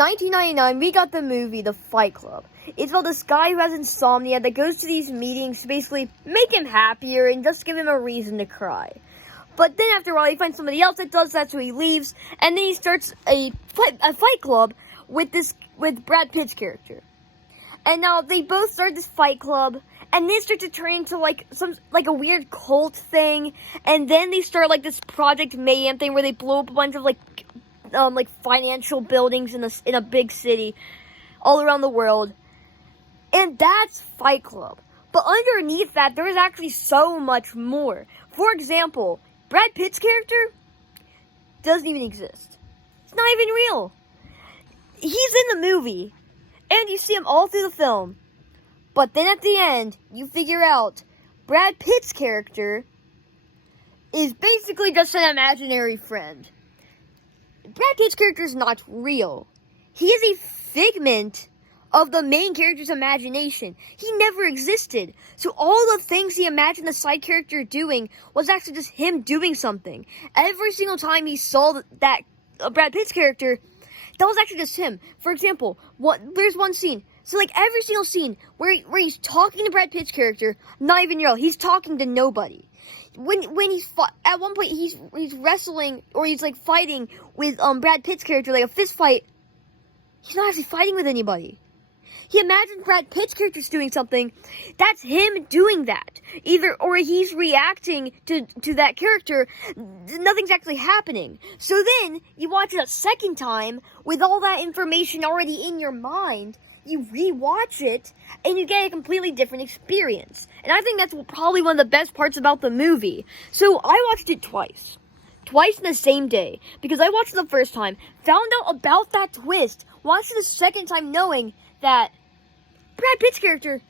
1999, we got the movie The Fight Club. It's about this guy who has insomnia that goes to these meetings to basically make him happier and just give him a reason to cry. But then after a while, he finds somebody else that does that, so he leaves, and then he starts a fight club with Brad Pitt's character. And now they both start this fight club, and then start to turn into like a weird cult thing, and then they start like this Project Mayhem thing where they blow up a bunch of like financial buildings in a big city all around the world. And that's Fight Club. But underneath that, there is actually so much more. For example, Brad Pitt's character doesn't even exist. It's not even real. He's in the movie, and you see him all through the film. But then at the end, you figure out Brad Pitt's character is basically just an imaginary friend. Brad Pitt's character is not real. He is a figment of the main character's imagination. He never existed. So all the things he imagined the side character doing was actually just him doing something. Every single time he saw that Brad Pitt's character, that was actually just him. For example, there's one scene. So like every single scene where he's talking to Brad Pitt's character, not even real. He's talking to nobody. When he's at one point he's wrestling or he's like fighting with Brad Pitt's character, like a fist fight. He's not actually fighting with anybody. He imagines Brad Pitt's character's doing something. That's him doing that. Or he's reacting to that character. Nothing's actually happening. So then you watch it a second time with all that information already in your mind. You rewatch it, and you get a completely different experience. And I think that's probably one of the best parts about the movie. So I watched it twice. Twice in the same day. Because I watched it the first time, found out about that twist, watched it the second time knowing that Brad Pitt's character,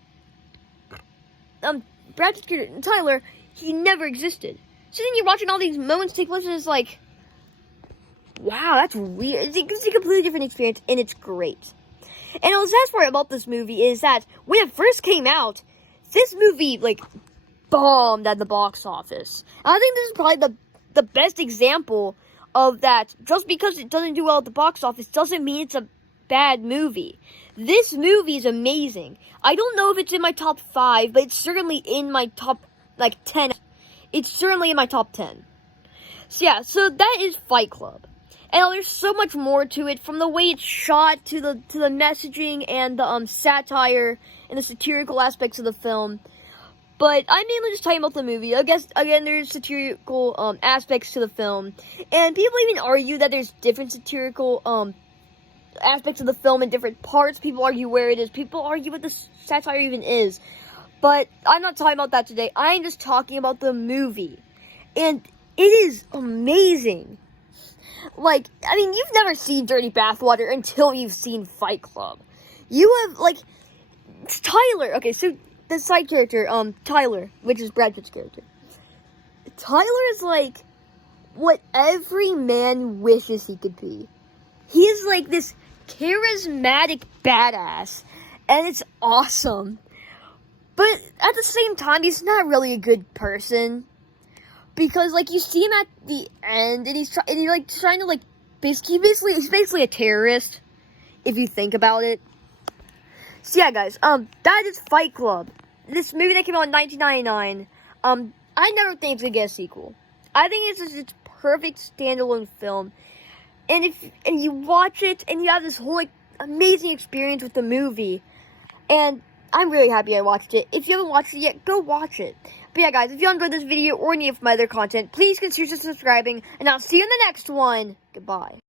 Tyler, he never existed. So then you're watching all these moments take place, and it's like, wow, that's weird. It's a completely different experience, and it's great. And the best part about this movie is that when it first came out, this movie, like, bombed at the box office. And I think this is probably the best example of that. Just because it doesn't do well at the box office doesn't mean it's a bad movie. This movie is amazing. I don't know if it's in my top 5, but it's certainly in my top, 10. It's certainly in my top 10. So yeah, so that is Fight Club. And there's so much more to it, from the way it's shot to the messaging and the satire and the satirical aspects of the film. But I'm mainly just talking about the movie. I guess again there's satirical aspects to the film, and people even argue that there's different satirical aspects of the film in different parts. People argue where it is. People argue what the satire even is. But I'm not talking about that today. I'm just talking about the movie, and it is amazing. Like, I mean, you've never seen Dirty Bathwater until you've seen Fight Club. You have, it's Tyler. Okay, so the side character, Tyler, which is Brad Pitt's character. Tyler is like what every man wishes he could be. He's like this charismatic badass, and it's awesome. But at the same time, he's not really a good person. Because, you see him at the end, and he's trying to, he's basically a terrorist, if you think about it. So, yeah, guys, that is Fight Club. This movie that came out in 1999, I never think it's gonna get a sequel. I think it's just its perfect standalone film. And you watch it, and you have this whole, amazing experience with the movie. And I'm really happy I watched it. If you haven't watched it yet, go watch it. But yeah, guys, if you enjoyed this video or any of my other content, please consider subscribing, and I'll see you in the next one. Goodbye.